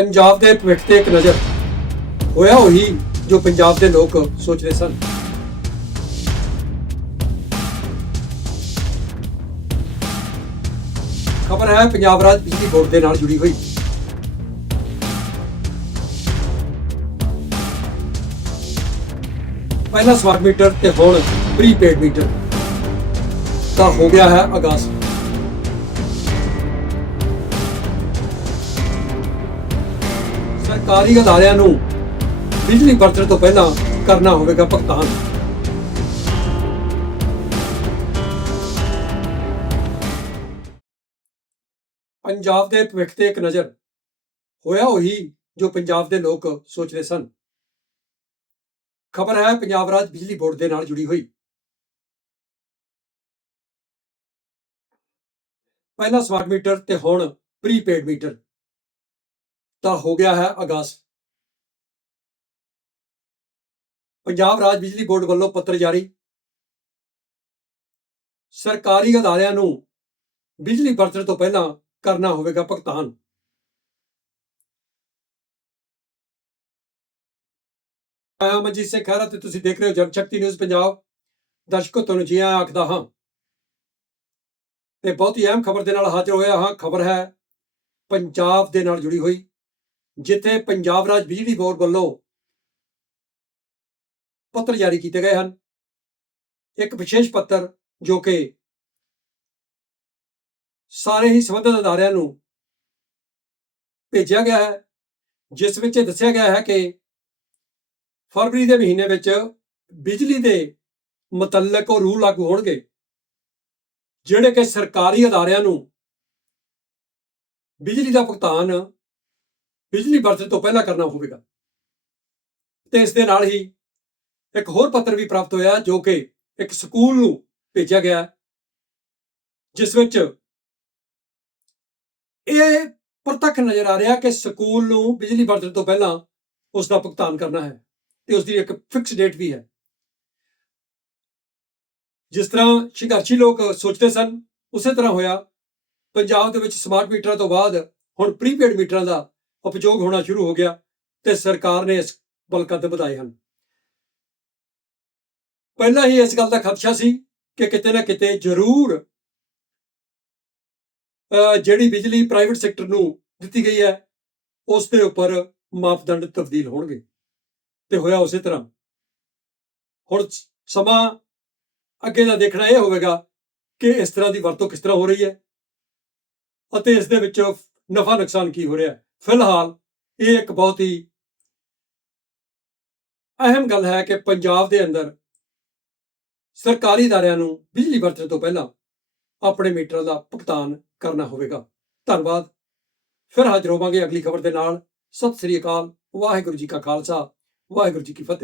ਪੰਜਾਬ ਦੇ ਭਵਿੱਖ ਤੇ ਇੱਕ ਨਜ਼ਰ ਹੋਇਆ ਉਹੀ ਜੋ ਪੰਜਾਬ ਦੇ ਲੋਕ ਸੋਚਦੇ ਸਨ। ਖਬਰ ਹੈ, ਪੰਜਾਬ ਰਾਜ ਬਿਜਲੀ ਬੋਰਡ ਦੇ ਨਾਲ ਜੁੜੀ ਹੋਈ। ਪਹਿਲਾ ਸਮਾਰਟ ਮੀਟਰ ਤੇ ਹੁਣ ਪ੍ਰੀਪੇਡ ਮੀਟਰ ਤਾਂ ਹੋ ਗਿਆ ਹੈ ਆਗਾਜ਼। ਸਰਕਾਰੀ ਅਦਾਰਿਆਂ ਨੂੰ ਬਿਜਲੀ ਵਰਤਣ ਤੋਂ ਪਹਿਲਾਂ ਕਰਨਾ ਹੋਵੇਗਾ ਭੁਗਤਾਨ। ਪੰਜਾਬ ਦੇ ਭਵਿੱਖ ਤੇ ਇੱਕ ਨਜ਼ਰ ਹੋਇਆ ਉਹੀ ਜੋ ਪੰਜਾਬ ਦੇ ਲੋਕ ਸੋਚਦੇ ਸਨ। ਖਬਰ ਹੈ, ਪੰਜਾਬ ਰਾਜ ਬਿਜਲੀ ਬੋਰਡ ਦੇ ਨਾਲ ਜੁੜੀ ਹੋਈ। ਪਹਿਲਾਂ ਸਮਾਰਟ ਮੀਟਰ ਤੇ ਹੁਣ ਪ੍ਰੀਪੇਡ ਮੀਟਰ ਤਾਂ ਹੋ ਗਿਆ ਹੈ ਆਗਾਜ਼ ਪੰਜਾਬ ਰਾਜ ਬਿਜਲੀ ਬੋਰਡ ਵੱਲੋਂ ਪੱਤਰ ਜਾਰੀ। ਸਰਕਾਰੀ ਅਦਾਰਿਆਂ ਨੂੰ ਬਿਜਲੀ ਵਰਤਣ ਤੋਂ ਪਹਿਲਾਂ ਕਰਨਾ ਹੋਵੇਗਾ ਭੁਗਤਾਨ। ਮੈਂ ਅਮਰਜੀਤ ਸਿੰਘ ਖਹਿਰਾ ਤੇ ਤੁਸੀਂ ਦੇਖ ਰਹੇ ਹੋ ਜਨ ਸ਼ਕਤੀ ਨਿਊਜ਼ ਪੰਜਾਬ। ਦਰਸ਼ਕੋ, ਤੁਹਾਨੂੰ ਜੀ ਆਖਦਾ ਹਾਂ। ਤੇ ਬਹੁਤ ਹੀ ਅਹਿਮ ਖਬਰ ਦੇ ਨਾਲ ਹਾਜ਼ਰ ਹੋਇਆ ਹਾਂ। ਖਬਰ ਹੈ, ਪੰਜਾਬ ਦੇ ਨਾਲ ਜੁੜੀ ਹੋਈ। ਜਿੱਥੇ ਪੰਜਾਬ ਰਾਜ ਬਿਜਲੀ ਬੋਰਡ ਵੱਲੋਂ ਪੱਤਰ ਜਾਰੀ ਕੀਤੇ ਗਏ ਹਨ। ਇੱਕ ਵਿਸ਼ੇਸ਼ ਪੱਤਰ ਜੋ ਕਿ ਸਾਰੇ ਹੀ ਸੰਬੰਧਿਤ ਅਦਾਰਿਆਂ ਨੂੰ ਭੇਜਿਆ ਗਿਆ ਹੈ, ਜਿਸ ਵਿੱਚ ਇਹ ਦੱਸਿਆ ਗਿਆ ਹੈ ਕਿ ਫਰਵਰੀ ਦੇ ਮਹੀਨੇ ਵਿੱਚ ਬਿਜਲੀ ਦੇ ਮੁਤਲਕ ਉਹ ਰੂਲ ਲਾਗੂ ਹੋਣਗੇ, ਜਿਹੜੇ ਕਿ ਸਰਕਾਰੀ ਅਦਾਰਿਆਂ ਨੂੰ ਬਿਜਲੀ ਦਾ ਭੁਗਤਾਨ ਬਿਜਲੀ ਵਰਤਣ ਤੋਂ ਪਹਿਲਾਂ ਕਰਨਾ ਹੋਵੇਗਾ। ਤੇ ਇਸ ਦੇ ਨਾਲ ਹੀ ਇੱਕ ਹੋਰ ਪੱਤਰ ਵੀ ਪ੍ਰਾਪਤ ਹੋਇਆ ਜੋ ਕਿ ਇੱਕ ਸਕੂਲ ਨੂੰ ਭੇਜਿਆ ਗਿਆ। ਜਿਸ ਵਿੱਚ ਇਹ ਪ੍ਰਤੱਖ ਨਜ਼ਰ ਆ ਰਿਹਾ ਕਿ ਸਕੂਲ ਨੂੰ ਬਿਜਲੀ ਵਰਤਣ ਤੋਂ ਪਹਿਲਾਂ ਉਸ ਦਾ ਭੁਗਤਾਨ ਕਰਨਾ ਹੈ ਤੇ ਉਸ ਦੀ ਇੱਕ ਫਿਕਸ ਡੇਟ ਵੀ ਹੈ। ਜਿਸ ਤਰ੍ਹਾਂ ਸੰਘਰਸ਼ੀ ਲੋਕ ਸੋਚਦੇ ਸਨ, ਉਸੇ ਤਰ੍ਹਾਂ ਹੋਇਆ। ਪੰਜਾਬ ਦੇ ਵਿੱਚ ਸਮਾਰਟ ਮੀਟਰਾਂ ਤੋਂ ਬਾਅਦ ਹੁਣ ਪ੍ਰੀਪੇਡ ਮੀਟਰਾਂ ਦਾ ਉਪਯੋਗ ਹੋਣਾ ਸ਼ੁਰੂ ਹੋ ਗਿਆ ਤੇ ਸਰਕਾਰ ਨੇ ਇਸ ਵੱਲ ਕਦਮ ਵਧਾਏ ਹਨ। ਪਹਿਲਾਂ ਹੀ ਇਸ ਗੱਲ ਦਾ ਖਦਸ਼ਾ ਸੀ ਕਿ ਕਿਤੇ ਨਾ ਕਿਤੇ ਜ਼ਰੂਰ, ਅਹ ਜਿਹੜੀ ਬਿਜਲੀ ਪ੍ਰਾਈਵੇਟ ਸੈਕਟਰ ਨੂੰ ਦਿੱਤੀ ਗਈ ਹੈ, ਉਸ ਦੇ ਉੱਪਰ ਮਾਪਦੰਡ ਤਬਦੀਲ ਹੋਣਗੇ। ਤੇ ਹੋਇਆ ਉਸੇ ਤਰ੍ਹਾਂ। ਹੁਣ ਸਮਾਂ ਅੱਗੇ ਦਾ ਦੇਖਣਾ ਇਹ ਹੋਵੇਗਾ ਕਿ ਇਸ ਤਰ੍ਹਾਂ ਦੀ ਵਰਤੋਂ ਕਿਸ ਤਰ੍ਹਾਂ ਹੋ ਰਹੀ ਹੈ ਅਤੇ ਇਸ ਦੇ ਵਿੱਚ ਨਫਾ ਨੁਕਸਾਨ ਕੀ ਹੋ ਰਿਹਾ ਹੈ। ਫਿਲਹਾਲ ਇਹ ਇੱਕ ਬਹੁਤ ਹੀ ਅਹਿਮ ਗੱਲ ਹੈ ਕਿ ਪੰਜਾਬ ਦੇ ਅੰਦਰ ਸਰਕਾਰੀ ਅਦਾਰਿਆਂ ਨੂੰ ਬਿਜਲੀ ਵਰਤਣ ਤੋਂ ਪਹਿਲਾਂ ਆਪਣੇ ਮੀਟਰਾਂ ਦਾ ਭੁਗਤਾਨ ਕਰਨਾ ਹੋਵੇਗਾ। ਧੰਨਵਾਦ। ਫਿਰ ਹਾਜ਼ਰ ਹੋਵਾਂਗੇ ਅਗਲੀ ਖਬਰ ਦੇ ਨਾਲ। ਸਤਿ ਸ੍ਰੀ ਅਕਾਲ। ਵਾਹਿਗੁਰੂ ਜੀ ਕਾ ਖਾਲਸਾ। ਵਾਹਿਗੁਰੂ ਜੀ ਕੀ ਫਤਿਹ।